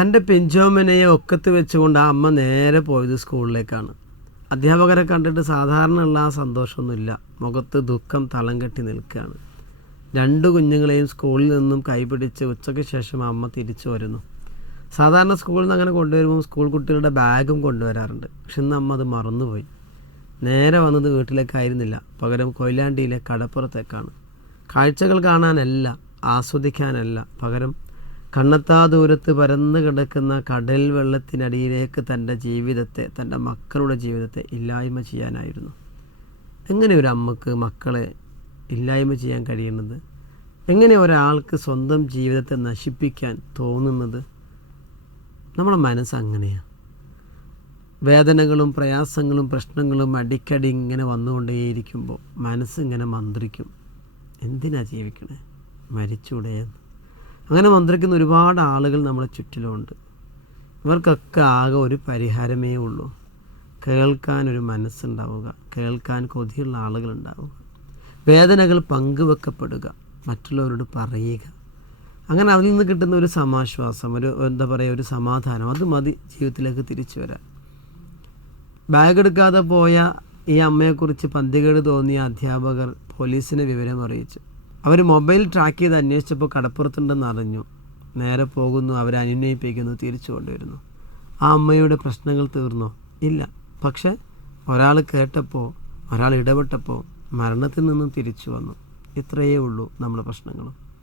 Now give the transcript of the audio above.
തന്റെ പിഞ്ചോമനയെ ഒക്കത്ത് വെച്ചുകൊണ്ട് ആ അമ്മ നേരെ പോയത് സ്കൂളിലേക്കാണ്. അധ്യാപകരെ കണ്ടിട്ട് സാധാരണ ഉള്ള ആ സന്തോഷമൊന്നുമില്ല. മുഖത്ത് ദുഃഖം തളം കെട്ടി നിൽക്കുകയാണ്. രണ്ട് കുഞ്ഞുങ്ങളെയും സ്കൂളിൽ നിന്നും കൈപിടിച്ച് ഉച്ചയ്ക്ക് ശേഷം അമ്മ തിരിച്ചു വരുന്നു. സാധാരണ സ്കൂളിൽ നിന്ന് അങ്ങനെ കൊണ്ടുവരുമ്പോൾ സ്കൂൾ കുട്ടികളുടെ ബാഗും കൊണ്ടുവരാറുണ്ട്. പക്ഷെ ഇന്ന് അമ്മ അത് മറന്നുപോയി. നേരെ വന്നത് വീട്ടിലേക്കായിരുന്നില്ല. പകരം കൊയിലാണ്ടിയിലെ കടപ്പുറത്തേക്കാണ്. കാഴ്ചകൾ കാണാനല്ല ആസ്വദിക്കാനല്ല. പകരം കണ്ണെത്താ ദൂരത്ത് പരന്നു കിടക്കുന്ന കടൽ വെള്ളത്തിനടിയിലേക്ക് തന്റെ ജീവിതത്തെ തന്റെ മക്കളുടെ ജീവിതത്തെ ഇല്ലായ്മ ചെയ്യാനായിരുന്നു. എങ്ങനെ ഒരു അമ്മയ്ക്ക് മക്കളെ ഇല്ലായ്മ ചെയ്യാൻ കഴിയുന്നത് എങ്ങനെ ഒരാൾക്ക് സ്വന്തം ജീവിതത്തെ നശിപ്പിക്കാൻ തോന്നുന്നത്? നമ്മുടെ മനസ്സ് അങ്ങനെയാണ് വേദനകളും പ്രയാസങ്ങളും പ്രശ്നങ്ങളും അടിക്കടി ഇങ്ങനെ വന്നുകൊണ്ടേയിരിക്കുമ്പോൾ മനസ്സ് ഇങ്ങനെ മന്ത്രിക്കും. എന്തിനാ ജീവിക്കണേ? മരിച്ചൂടെ എന്ന് അങ്ങനെ മന്ത്രിക്കുന്ന ഒരുപാട് ആളുകൾ നമ്മളെ ചുറ്റിലുമുണ്ട്. ഇവർക്കൊക്കെ ആകെ ഒരു പരിഹാരമേ ഉള്ളൂ. കേൾക്കാൻ ഒരു മനസ്സുണ്ടാവുക കേൾക്കാൻ കൊതിയുള്ള ആളുകളുണ്ടാവുക വേദനകൾ പങ്കുവെക്കപ്പെടുക മറ്റുള്ളവരോട് പറയുക. അങ്ങനെ അതിൽ നിന്ന് കിട്ടുന്ന ഒരു സമാശ്വാസം ഒരു എന്താ പറയുക ഒരു സമാധാനം അത് മതി ജീവിതത്തിലേക്ക് തിരിച്ചു വരാൻ. ബാഗ് എടുക്കാതെ പോയ ഈ അമ്മയെക്കുറിച്ച് പന്തികേട് തോന്നിയ അധ്യാപകർ പോലീസിനെ വിവരം അറിയിച്ചു. അവർ മൊബൈൽ ട്രാക്ക് ചെയ്ത് അന്വേഷിച്ചപ്പോൾ കടപ്പുറത്തുണ്ടെന്ന് അറിഞ്ഞു. നേരെ പോകുന്നു അവരെ അനുനയിപ്പിക്കുന്നു തിരിച്ചു കൊണ്ടുവരുന്നു. ആ അമ്മയുടെ പ്രശ്നങ്ങൾ തീർന്നോ? ഇല്ല. പക്ഷെ ഒരാൾ കേട്ടപ്പോൾ ഒരാൾ ഇടപെട്ടപ്പോൾ മരണത്തിൽ നിന്നും തിരിച്ചു വന്നു. ഇത്രയേ ഉള്ളൂ നമ്മുടെ പ്രശ്നങ്ങളും.